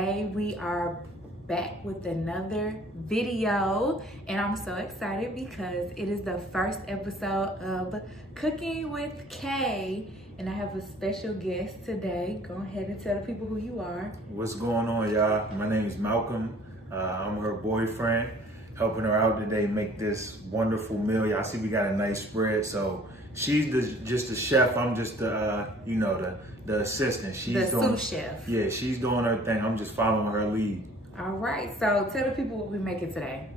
today we are back with another video, and I'm so excited because it is the first episode of Cooking with Kay, and I have a special guest today. Go ahead and tell the people who you are. What's going on, y'all? My name is Malcolm. I'm her boyfriend, helping her out today make this wonderful meal. Y'all see we got a nice spread. So she's just the chef. I'm just the the assistant. She's the doing, sous chef. Yeah, she's doing her thing. I'm just following her lead. All right, so tell the people what we're making today.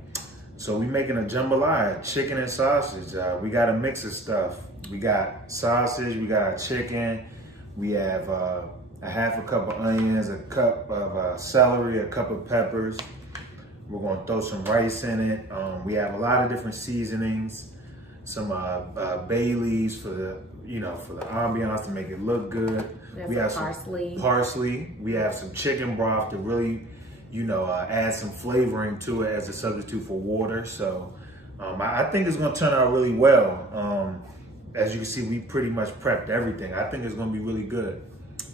So we making a jambalaya, chicken and sausage. We got a mix of stuff. We got sausage, we got chicken. We have a half a cup of onions, a cup of celery, a cup of peppers. We're gonna throw some rice in it. We have a lot of different seasonings, some bay leaves for the for the ambiance to make it look good. We have parsley. Some parsley. We have some chicken broth to really, add some flavoring to it as a substitute for water. So I think it's gonna turn out really well. As you can see, we pretty much prepped everything. I think it's gonna be really good.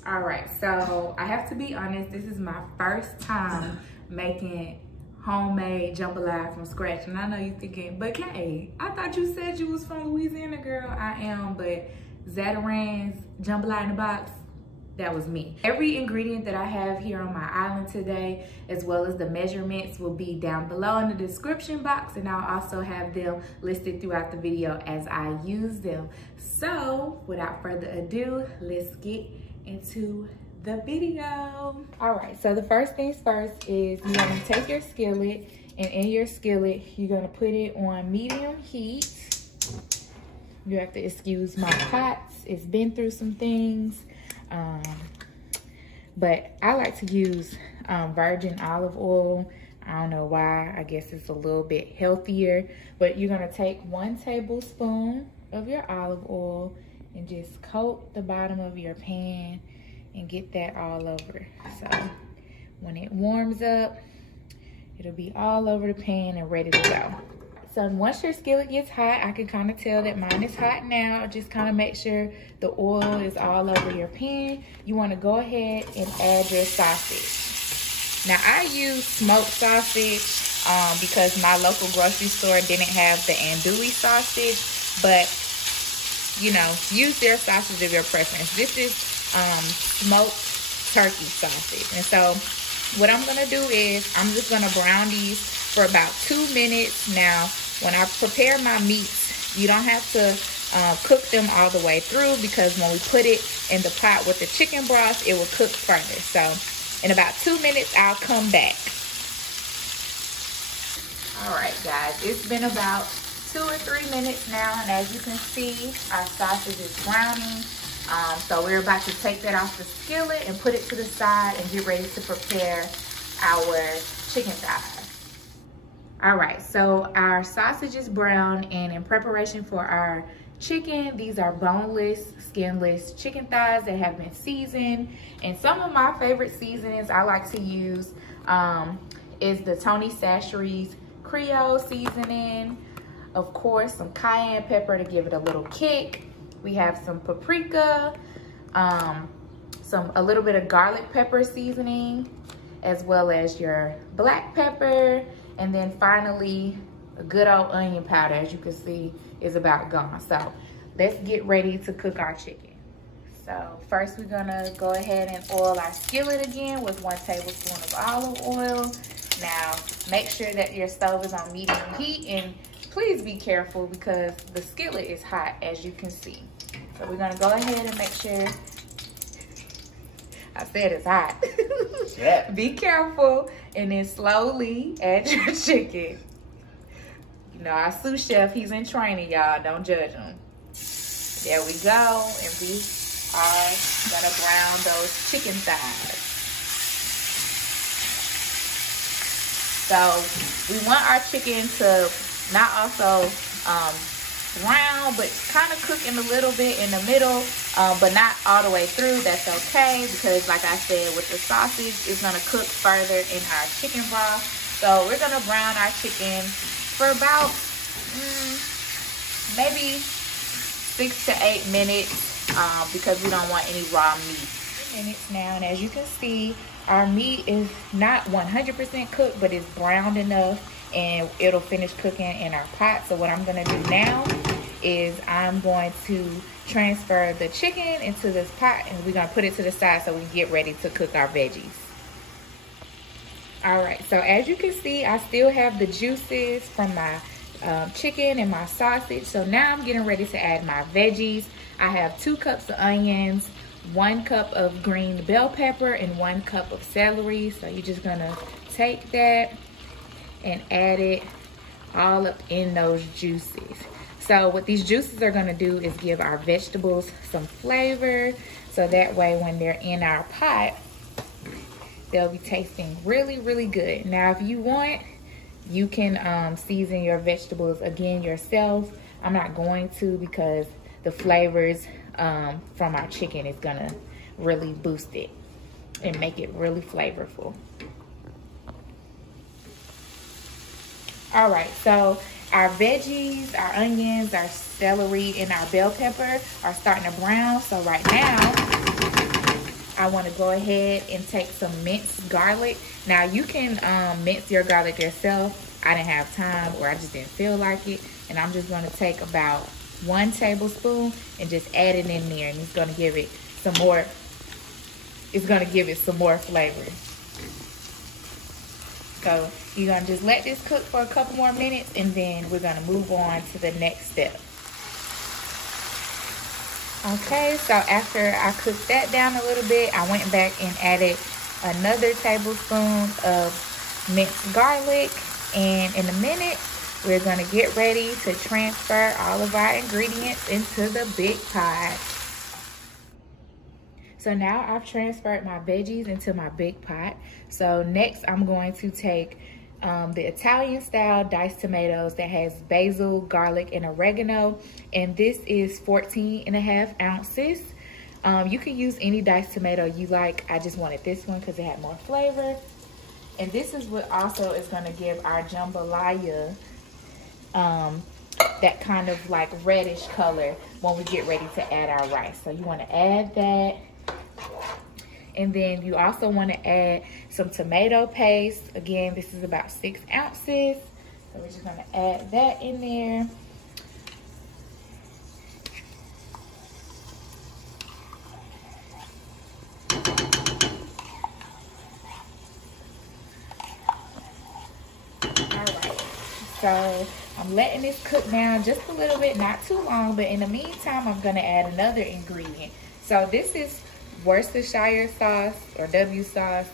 All right, so I have to be honest, this is my first time making homemade jambalaya from scratch. And I know you're thinking, but Kay, I thought you said you was from Louisiana, girl. I am, but Zataran's jambalaya in a box, that was me. Every ingredient that I have here on my island today, as well as the measurements, will be down below in the description box, and I'll also have them listed throughout the video as I use them. So without further ado, let's get into the video. All right, so the first things first is you're gonna take your skillet, and in your skillet, you're gonna put it on medium heat. You have to excuse my pots. It's been through some things. But I like to use virgin olive oil. I don't know why. I guess it's a little bit healthier. But you're gonna take 1 tablespoon of your olive oil and just coat the bottom of your pan and get that all over. So when it warms up, it'll be all over the pan and ready to go. So once your skillet gets hot, I can kind of tell that mine is hot now. Just kind of make sure the oil is all over your pan. You want to go ahead and add your sausage. Now I use smoked sausage because my local grocery store didn't have the andouille sausage, but use their sausage of your preference. This is smoked turkey sausage. And so what I'm gonna do is I'm just gonna brown these for about 2 minutes. Now, when I prepare my meats, you don't have to cook them all the way through, because when we put it in the pot with the chicken broth, it will cook further. So in about 2 minutes, I'll come back. All right, guys, it's been about 2 or 3 minutes now, and as you can see, our sausage is browning. So we're about to take that off the skillet and put it to the side and get ready to prepare our chicken thighs. All right, so our sausage is brown, and in preparation for our chicken, these are boneless, skinless chicken thighs that have been seasoned. And some of my favorite seasonings I like to use is the Tony Chachere's Creole seasoning. Of course, some cayenne pepper to give it a little kick. We have some paprika, a little bit of garlic pepper seasoning, as well as your black pepper. And then finally, a good old onion powder, as you can see, is about gone. So let's get ready to cook our chicken. So first we're gonna go ahead and oil our skillet again with 1 tablespoon of olive oil. Now, make sure that your stove is on medium heat, and please be careful because the skillet is hot, as you can see. So we're gonna go ahead and make sure, I said it's hot. Yeah. Be careful, and then slowly add your chicken. Our sous chef, he's in training, y'all. Don't judge him. There we go, and we are gonna brown those chicken thighs. So we want our chicken to not also brown, but kind of cooking a little bit in the middle, but not all the way through. That's okay, because like I said, with the sausage, it's gonna cook further in our chicken broth. So we're gonna brown our chicken for about maybe 6 to 8 minutes, because we don't want any raw meat. Minutes now, and as you can see, our meat is not 100% cooked, but it's browned enough and it'll finish cooking in our pot. So what I'm gonna do now is I'm going to transfer the chicken into this pot and we're gonna put it to the side so we can get ready to cook our veggies. All right, so as you can see, I still have the juices from my chicken and my sausage. So now I'm getting ready to add my veggies. I have 2 cups of onions, 1 cup of green bell pepper, and 1 cup of celery. So you're just gonna take that and add it all up in those juices. So what these juices are gonna do is give our vegetables some flavor, so that way when they're in our pot, they'll be tasting really, really good. Now, if you want, you can season your vegetables again yourself. I'm not going to because the flavors from our chicken is gonna really boost it and make it really flavorful. All right, so our veggies, our onions, our celery, and our bell pepper are starting to brown. So right now, I want to go ahead and take some minced garlic. Now you can mince your garlic yourself. I didn't have time or I just didn't feel like it. And I'm just going to take about 1 tablespoon and just add it in there. And it's going to give it some more, flavor. So you're going to just let this cook for a couple more minutes and then we're going to move on to the next step. Okay, so after I cooked that down a little bit, I went back and added another tablespoon of minced garlic. And in a minute, we're gonna get ready to transfer all of our ingredients into the big pot. So now I've transferred my veggies into my big pot. So next I'm going to take the Italian style diced tomatoes that has basil, garlic, and oregano. And this is 14.5 ounces. You can use any diced tomato you like. I just wanted this one because it had more flavor. And this is what also is gonna give our jambalaya that kind of like reddish color when we get ready to add our rice. So you wanna add that. And then you also want to add some tomato paste. Again, this is about 6 ounces. So we're just going to add that in there. All right. So I'm letting this cook now just a little bit, not too long. But in the meantime, I'm going to add another ingredient. So this is Worcestershire sauce or W sauce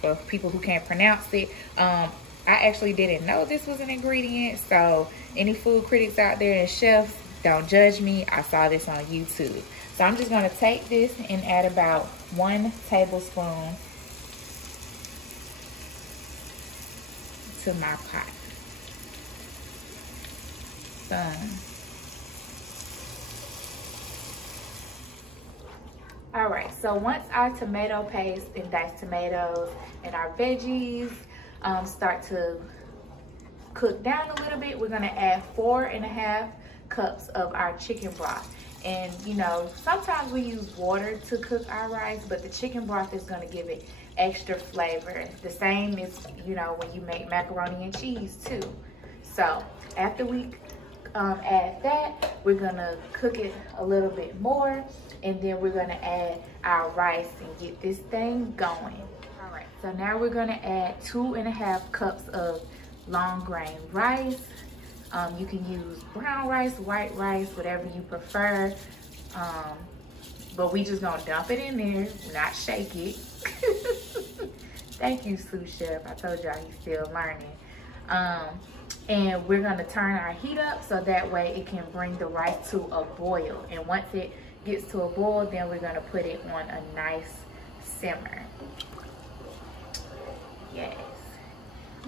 for people who can't pronounce it. I actually didn't know this was an ingredient, so any food critics out there and chefs, don't judge me. I saw this on YouTube. So I'm just going to take this and add about 1 tablespoon to my pot. All right, so once our tomato paste and diced tomatoes and our veggies start to cook down a little bit, we're gonna add 4.5 cups of our chicken broth. And you know, sometimes we use water to cook our rice, but the chicken broth is gonna give it extra flavor. The same as, you know, when you make macaroni and cheese too. So after we add that, we're gonna cook it a little bit more, and then we're gonna add our rice and get this thing going. All right, so now we're gonna add 2.5 cups of long grain rice. You can use brown rice, white rice, whatever you prefer. But we just gonna dump it in there, not shake it. Thank you, sous chef. I told y'all he's still learning. And we're gonna turn our heat up so that way it can bring the rice to a boil. And once it gets to a boil, then we're gonna put it on a nice simmer. Yes.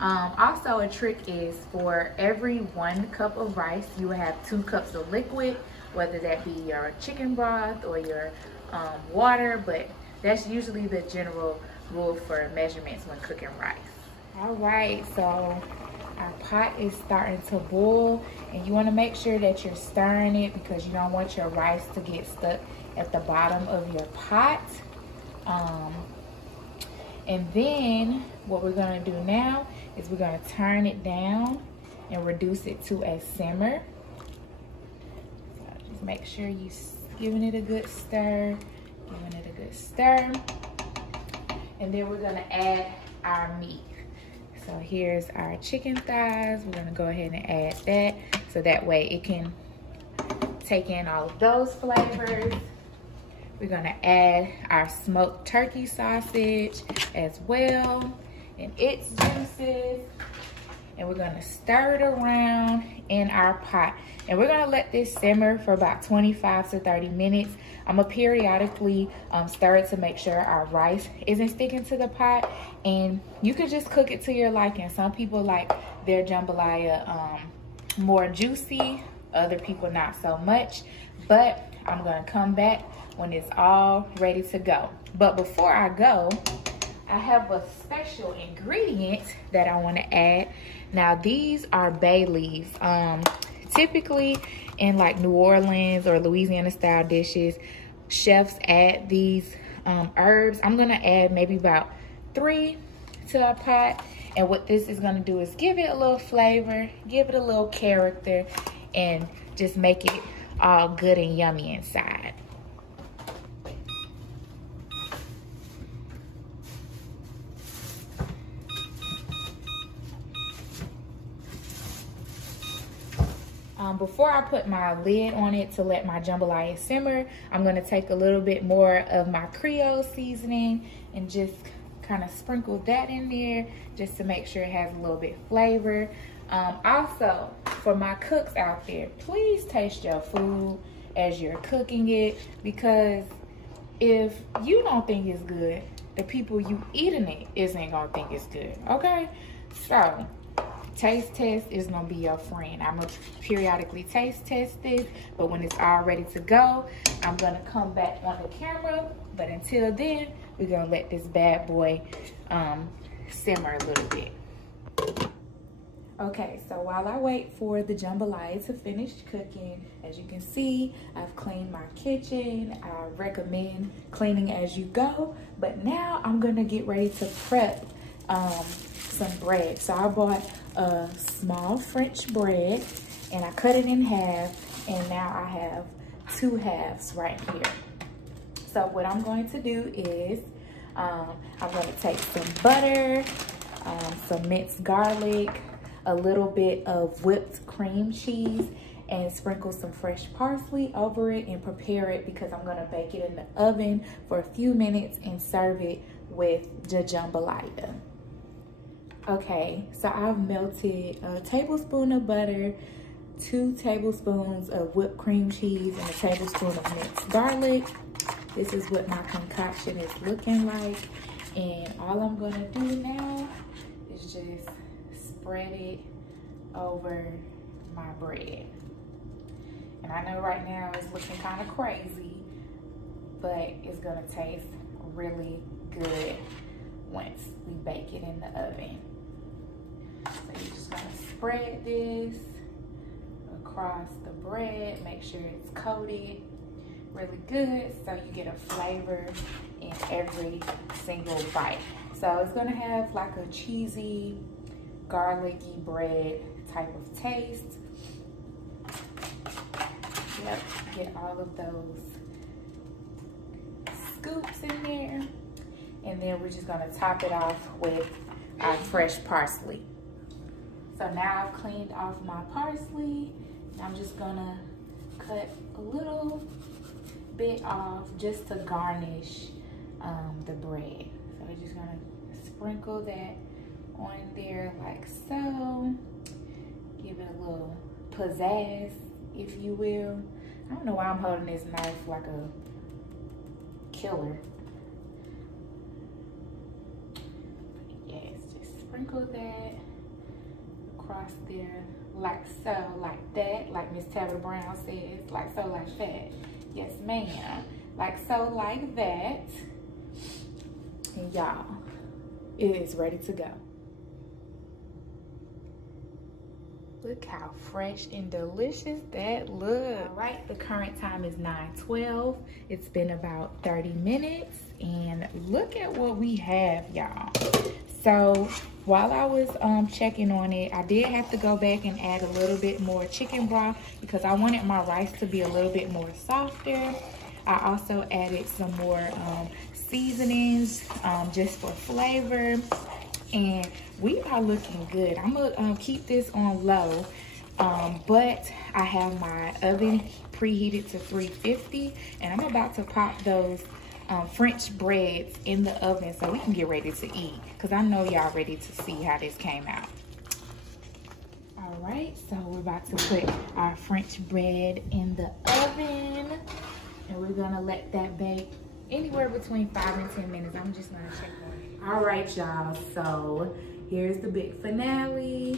Also a trick is for every 1 cup of rice, you will have 2 cups of liquid, whether that be your chicken broth or your water, but that's usually the general rule for measurements when cooking rice. All right, so our pot is starting to boil, and you want to make sure that you're stirring it because you don't want your rice to get stuck at the bottom of your pot. And then what we're gonna do now is we're gonna turn it down and reduce it to a simmer. So just make sure you're giving it a good stir, And then we're gonna add our meat. So here's our chicken thighs. We're gonna go ahead and add that so that way it can take in all of those flavors. We're gonna add our smoked turkey sausage as well and its juices. And we're gonna stir it around in our pot. And we're gonna let this simmer for about 25 to 30 minutes. I'm gonna periodically stir it to make sure our rice isn't sticking to the pot. And you can just cook it to your liking. Some people like their jambalaya more juicy, other people not so much. But I'm gonna come back when it's all ready to go. But before I go, I have a special ingredient that I wanna add. Now these are bay leaves. Typically in like New Orleans or Louisiana style dishes, chefs add these herbs. I'm gonna add maybe about 3 to a pot. And what this is gonna do is give it a little flavor, give it a little character, and just make it all good and yummy inside. Before I put my lid on it to let my jambalaya simmer, I'm gonna take a little bit more of my Creole seasoning and just kind of sprinkle that in there just to make sure it has a little bit flavor. Also, for my cooks out there, please taste your food as you're cooking it, because if you don't think it's good, the people you eating it isn't gonna think it's good, okay? So, taste test is gonna be your friend. I'm gonna periodically taste test this, but when it's all ready to go, I'm gonna come back on the camera. But until then, we're gonna let this bad boy simmer a little bit. Okay, so while I wait for the jambalaya to finish cooking, as you can see, I've cleaned my kitchen. I recommend cleaning as you go, but now I'm gonna get ready to prep some bread. So I bought a small French bread and I cut it in half, and now I have 2 halves right here. So what I'm going to do is I'm going to take some butter, some minced garlic, a little bit of whipped cream cheese, and sprinkle some fresh parsley over it and prepare it, because I'm going to bake it in the oven for a few minutes and serve it with the jambalaya. Okay, so I've melted a tablespoon of butter, 2 tablespoons of whipped cream cheese, and a tablespoon of minced garlic. This is what my concoction is looking like. And all I'm gonna do now is just spread it over my bread. And I know right now it's looking kind of crazy, but it's gonna taste really good once we bake it in the oven. So you're just gonna spread this across the bread, make sure it's coated really good so you get a flavor in every single bite. So it's gonna have like a cheesy, garlicky bread type of taste. Yep, get all of those scoops in there. And then we're just gonna top it off with our fresh parsley. So now I've cleaned off my parsley. I'm just gonna cut a little bit off just to garnish the bread. So we're just gonna sprinkle that on there like so. Give it a little pizzazz, if you will. I don't know why I'm holding this knife like a killer. Yes, just sprinkle that across there like so, like that, like Miss Tabitha Brown says, like so, like that. Yes, ma'am. Like so, like that. And y'all, it is ready to go. Look how fresh and delicious that looks. All right, the current time is 9:12. It's been about 30 minutes and look at what we have, y'all. So while I was checking on it, I did have to go back and add a little bit more chicken broth because I wanted my rice to be a little bit more softer. I also added some more seasonings just for flavor. And we are looking good. I'm gonna keep this on low, but I have my oven preheated to 350 and I'm about to pop those French breads in the oven so we can get ready to eat, because I know y'all ready to see how this came out. All right, so we're about to put our French bread in the oven and we're gonna let that bake anywhere between 5 and 10 minutes. I'm just gonna check on it. All right, y'all, so here's the big finale.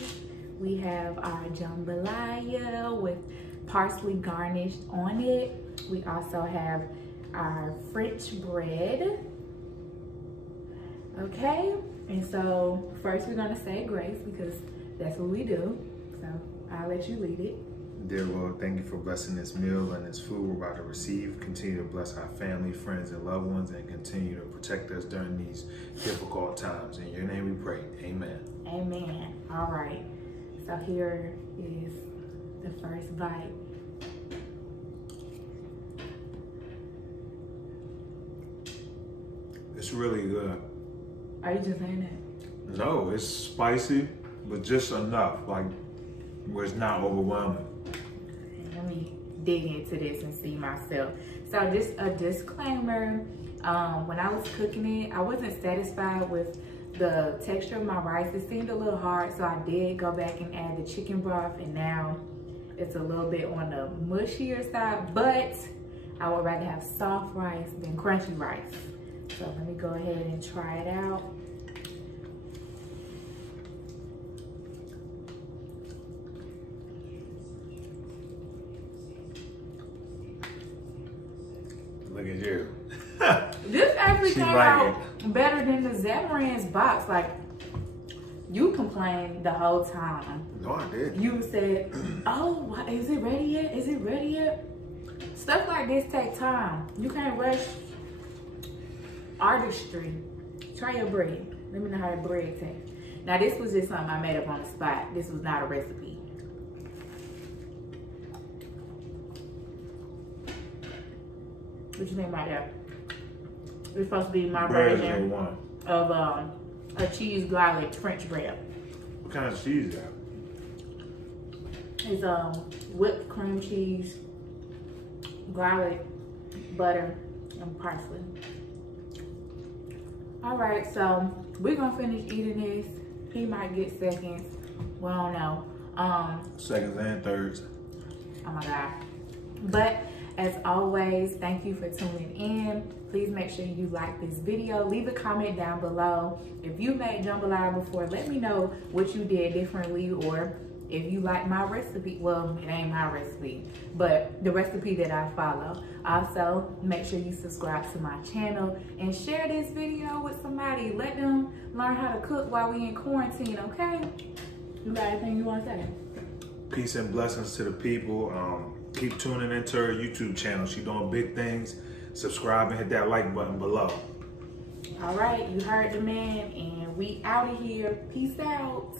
We have our jambalaya with parsley garnished on it. We also have our French bread. Okay, and so first we're gonna say grace because that's what we do. So I'll let you lead it. Dear Lord, thank you for blessing this meal and this food we're about to receive. Continue to bless our family, friends, and loved ones, and continue to protect us during these difficult times. In your name we pray, amen. Amen. All right, so here is the first bite. It's really good. Are you just saying that? No, it's spicy, but just enough, like where it's not overwhelming. Let me dig into this and see myself. So just a disclaimer, when I was cooking it, I wasn't satisfied with the texture of my rice. It seemed a little hard, so I did go back and add the chicken broth, and now it's a little bit on the mushier side, but I would rather have soft rice than crunchy rice. So let me go ahead and try it out. Look at you. This actually came out better than the Zamarin's box. Like, you complained the whole time. No, I did. You said, oh, is it ready yet? Is it ready yet? Stuff like this take time. You can't rush artistry. Try your bread. Let me know how your bread tastes. Now, this was just something I made up on the spot. This was not a recipe. What you think about that? It's supposed to be my version of a cheese garlic French bread. What kind of cheese is that? It's whipped cream cheese, garlic, butter, and parsley. All right, so we're gonna finish eating this. He might get seconds. We don't know. Seconds and thirds. Oh my God. But as always, thank you for tuning in. Please make sure you like this video. Leave a comment down below. If you made jambalaya before, let me know what you did differently, or if you like my recipe. Well, it ain't my recipe, but the recipe that I follow. Also, make sure you subscribe to my channel and share this video with somebody. Let them learn how to cook while we in quarantine, okay? You got anything you want to say? Peace and blessings to the people. Keep tuning into her YouTube channel. She's doing big things. Subscribe and hit that like button below. All right, you heard the man, and we out of here. Peace out.